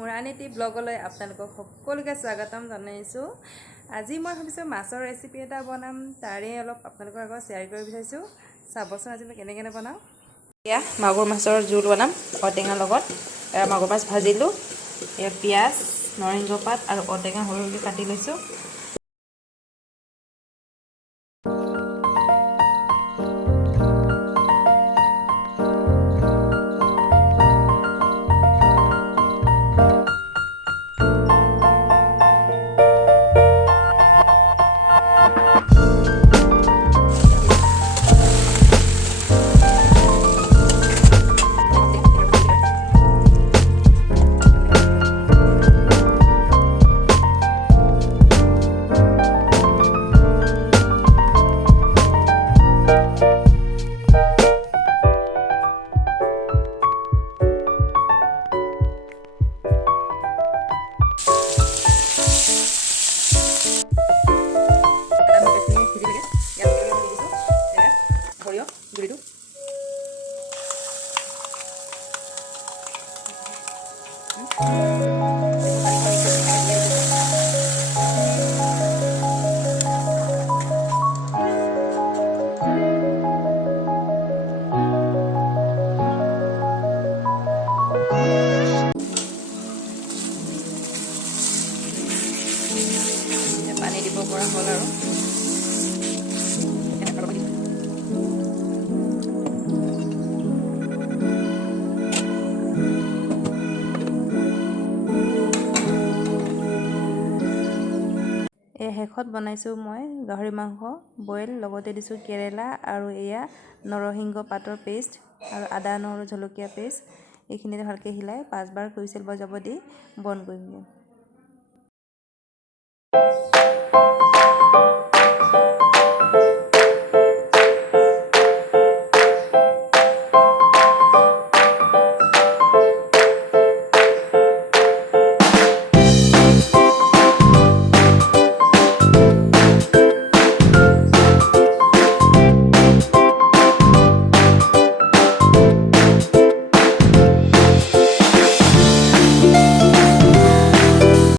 মুৰানীতি ব্লগলৈ আপোনালোকক সকলোকে স্বাগতম জনাইছোঁ। আজি মই ভাবিছোঁ মাছৰ ৰেচিপি এটা বনাম, তাৰে অলপ আপোনালোকৰ আগত শ্বেয়াৰ কৰিব বিচাৰিছোঁ। চাবচোন আজি মই কেনেকৈ বনাওঁ। এয়া মাগুৰ মাছৰ জোল বনাম ঔটেঙাৰ লগত। মাগুৰ মাছ ভাজিলোঁ, এয়া পিঁয়াজ, নৰসিংহ পাত আৰু ঔটেঙা সৰু সৰুকৈ কাটি লৈছোঁ। পানী দিব পৰা হ'ল আৰু শেষত বনাইছোঁ মই গাহৰি মাংস বইল, লগতে দিছোঁ কেৰেলা আৰু এয়া নৰসিংহ পাতৰ পেষ্ট আৰু আদা নহৰু জলকীয়া পেষ্ট। এইখিনিতে ভালকৈ হিলাই 5 বাৰ হুইচেল বজাব দি বন্ধ কৰিমগৈ।